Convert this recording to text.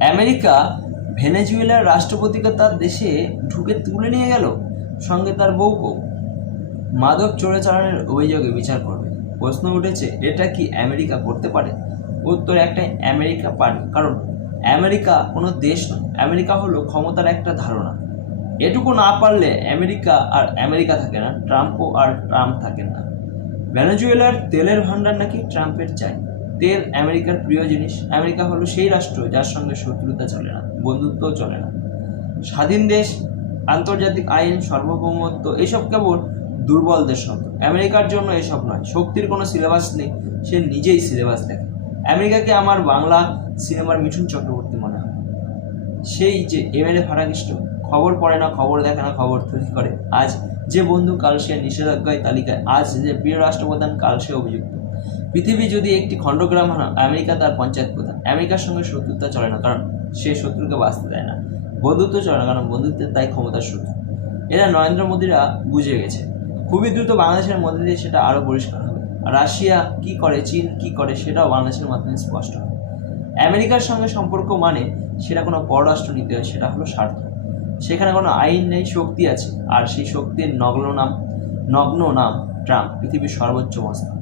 America ভেনেজুয়েলার রাষ্ট্রপতিকে তার দেশে ঢুকে তুলে নিয়ে গেল, সঙ্গে তার বউকেও। মাদক চোরাচালানের অভিযোগে বিচার করবে। প্রশ্ন উঠেছে, এটা কি আমেরিকা করতে পারে? উত্তর একটাই, আমেরিকা পারে। কারণ আমেরিকা কোনো দেশ নয়, আমেরিকা হলো ক্ষমতার একটা ধারণা। এটুকু না পারলে আমেরিকা আর আমেরিকা থাকে না, ট্রাম্পও আর ট্রাম্প থাকেন না। ভেনেজুয়েলার তেলের ভান্ডার নাকি ট্রাম্পের চাই। তেল আমেরিকার প্রিয় জিনিস। আমেরিকা হলো সেই রাষ্ট্র যার সঙ্গে শত্রুতা চলে না, বন্ধুত্বও চলে না। স্বাধীন দেশ, আন্তর্জাতিক আইন, সার্বভৌমত্ব এসব কেবল দুর্বল দেশ মতো। আমেরিকার জন্য এসব নয়। শক্তির কোনো সিলেবাস নেই, সে নিজেই সিলেবাস দেখে। আমেরিকাকে আমার বাংলা সিনেমার মিঠুন চক্রবর্তী মনে হয়। সেই যে এমএলএ ফারাকৃষ্ট, খবর পড়ে না, খবর দেখে না, খবর তৈরি করে। আজ যে বন্ধু, কাল সে নিষেধাজ্ঞায় তালিকায়। আজ যে প্রিয় রাষ্ট্রপ্রধান, কাল সে অভিযুক্ত। পৃথিবী যদি একটি খণ্ডগ্রাম হয়, আমেরিকা তার পঞ্চায়েত প্রধান। আমেরিকার সঙ্গে শত্রুতা চলে না, কারণ সে শত্রুকে বাঁচতে দেয় না। বন্ধুত্ব চলে না, কারণ বন্ধুত্বের তাই ক্ষমতার শত্রু। এরা নরেন্দ্র মোদীরা বুঝে গেছে। খুবই দ্রুত বাংলাদেশের মধ্যে দিয়ে সেটা আরও পরিষ্কার হবে। রাশিয়া কি করে, চীন কি করে, সেটাও বাংলাদেশের মাধ্যমে স্পষ্ট হবে। আমেরিকার সঙ্গে সম্পর্ক মানে সেটা কোনো পররাষ্ট্র নীতি হয়, সেটা হলো স্বার্থ। সেখানে কোনো আইন নেই, শক্তি আছে। আর সেই শক্তির নগ্ন নাম ট্রাম্প, পৃথিবীর সর্বোচ্চ মস্তান।